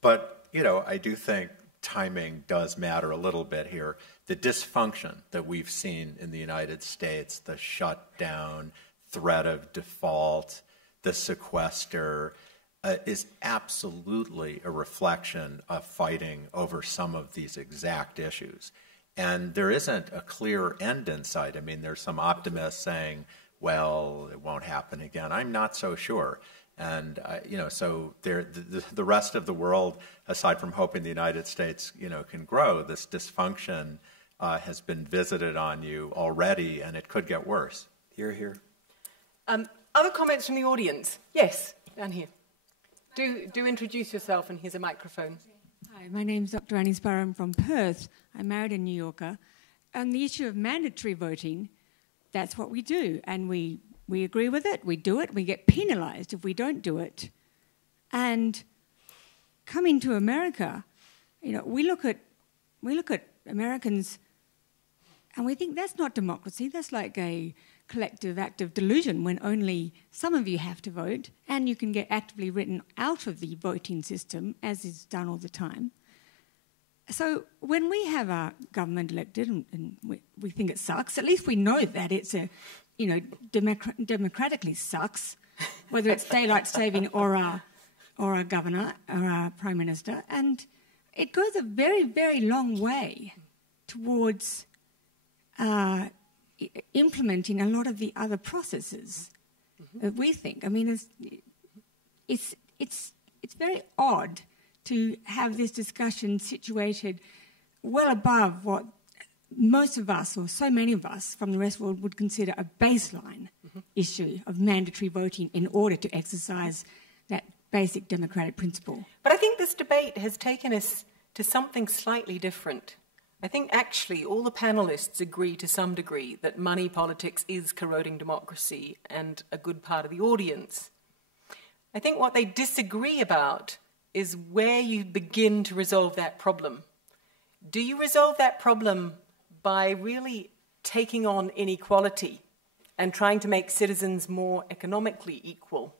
But, I do think timing does matter a little bit here. The dysfunction that we've seen in the United States, the shutdown, threat of default, the sequester, is absolutely a reflection of fighting over some of these exact issues. And there isn't a clear end in sight. I mean, there's some optimists saying, well, it won't happen again. I'm not so sure. And, so the rest of the world, aside from hoping the United States, can grow, this dysfunction has been visited on you already, and it could get worse. Hear, hear. Other comments from the audience? Yes, down here. Do introduce yourself, and here's a microphone. Hi, my name's Dr. Annie Sparrow. I'm from Perth. I'm married a New Yorker. On the issue of mandatory voting, that's what we do, and we agree with it, we do it, we get penalised if we don't do it. And coming to America, we look at Americans and we think that's not democracy, that's like a collective act of delusion when only some of you have to vote and you can get actively written out of the voting system, as is done all the time. So when we have our government elected and we think it sucks, at least we know that it's democratically sucks, whether it's daylight saving or our governor or our prime minister, and it goes a very, very long way towards implementing a lot of the other processes that we think. I mean, it's very odd to have this discussion situated well above what most of us, or so many of us from the rest of the world, would consider a baseline issue of mandatory voting in order to exercise that basic democratic principle. But I think this debate has taken us to something slightly different. I think actually all the panelists agree to some degree that money politics is corroding democracy, and a good part of the audience. I think what they disagree about is where you begin to resolve that problem. Do you resolve that problem by really taking on inequality and trying to make citizens more economically equal,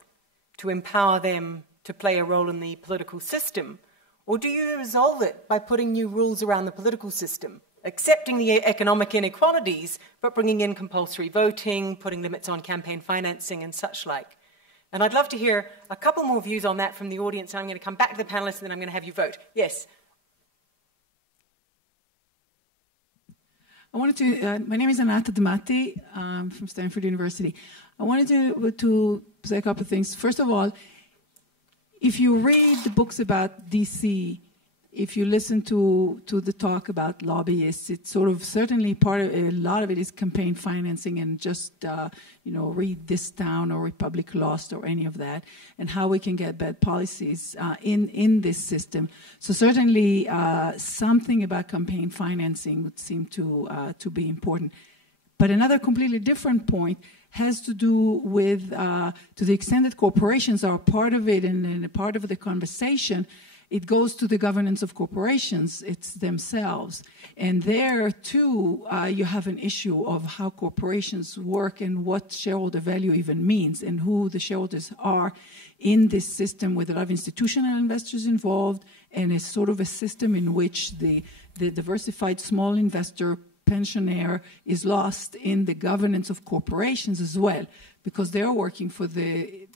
to empower them to play a role in the political system? Or do you resolve it by putting new rules around the political system, accepting the economic inequalities, but bringing in compulsory voting, putting limits on campaign financing and such like? And I'd love to hear a couple more views on that from the audience. I'm going to come back to the panelists, and then I'm going to have you vote. Yes? I wanted to, my name is Anata Damati from Stanford University. I wanted to say a couple of things. First of all, if you read the books about DC, if you listen to the talk about lobbyists, it's sort of certainly a lot of it is campaign financing and just, read This Town or Republic Lost or any of that, and how we can get bad policies in this system. So certainly something about campaign financing would seem to be important. But another completely different point has to do with, to the extent that corporations are part of it and a part of the conversation, it goes to the governance of corporations, it's themselves. And there, too, you have an issue of how corporations work and what shareholder value even means and who the shareholders are in this system with a lot of institutional investors involved and a sort of a system in which the diversified small investor pensioner is lost in the governance of corporations as well, because they're working for the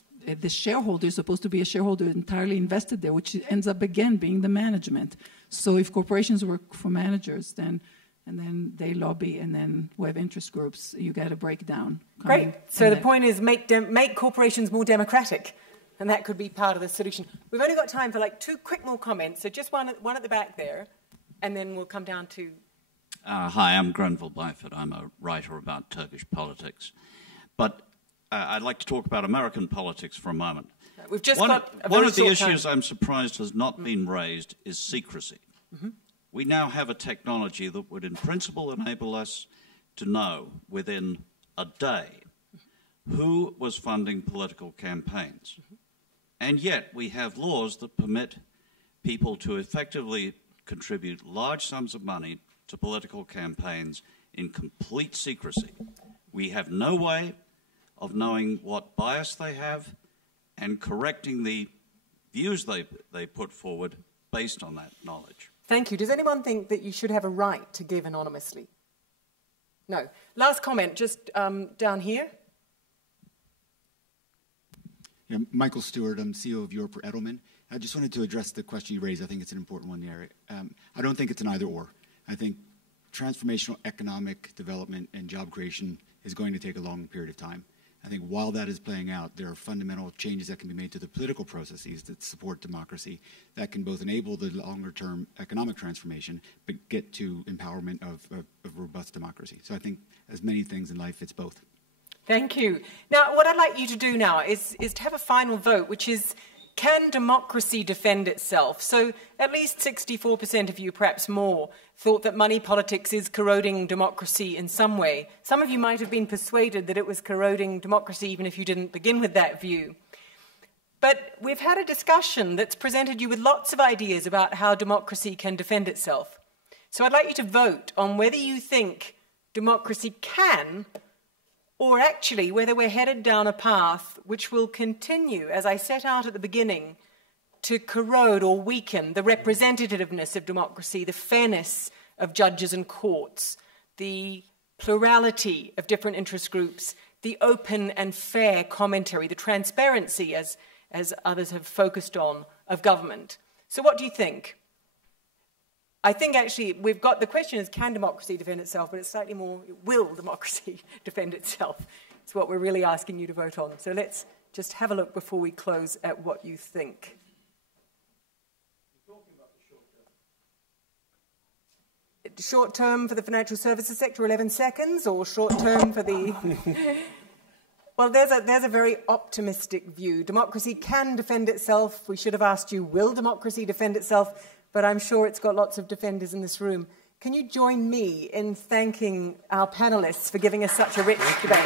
shareholder is supposed to be a shareholder entirely invested there, which ends up again being the management. So if corporations work for managers, then they lobby, and then we have interest groups, you get a breakdown. Great. So the point is make corporations more democratic, and that could be part of the solution. We've only got time for like 2 quick more comments. So just one at the back there, and then we'll come down to... Hi, I'm Grenville Byford. I'm a writer about Turkish politics. But I'd like to talk about American politics for a moment. We've just got a very one of the short issues time. I'm surprised has not been raised is secrecy. Mm-hmm. We now have a technology that would, in principle, enable us to know within a day who was funding political campaigns. Mm-hmm. And yet we have laws that permit people to effectively contribute large sums of money to political campaigns in complete secrecy. We have no way of knowing what bias they have and correcting the views they put forward based on that knowledge. Thank you. Does anyone think that you should have a right to give anonymously? No. Last comment, just down here. Yeah, Michael Stewart, I'm CEO of Europe for Edelman. I just wanted to address the question you raised. I think it's an important one there. I don't think it's an either-or. I think transformational economic development and job creation is going to take a long period of time. I think while that is playing out, there are fundamental changes that can be made to the political processes that support democracy that can both enable the longer-term economic transformation but get to empowerment of robust democracy. So I think, as many things in life, it's both. Thank you. Now, what I'd like you to do now is to have a final vote, which is, can democracy defend itself? So at least 64% of you, perhaps more, thought that money politics is corroding democracy in some way. Some of you might have been persuaded that it was corroding democracy even if you didn't begin with that view. But we've had a discussion that's presented you with lots of ideas about how democracy can defend itself. So I'd like you to vote on whether you think democracy can, or actually whether we're headed down a path which will continue, as I set out at the beginning, to corrode or weaken the representativeness of democracy, the fairness of judges and courts, the plurality of different interest groups, the open and fair commentary, the transparency, as others have focused on, of government. So what do you think? I think actually we've got, the question is, can democracy defend itself? But it's slightly more, will democracy defend itself? It's what we're really asking you to vote on. So let's just have a look before we close at what you think. Short term for the financial services sector, 11 seconds, or short term for the... Well, there's a very optimistic view. Democracy can defend itself. We should have asked you, will democracy defend itself? But I'm sure it's got lots of defenders in this room. Can you join me in thanking our panelists for giving us such a rich debate?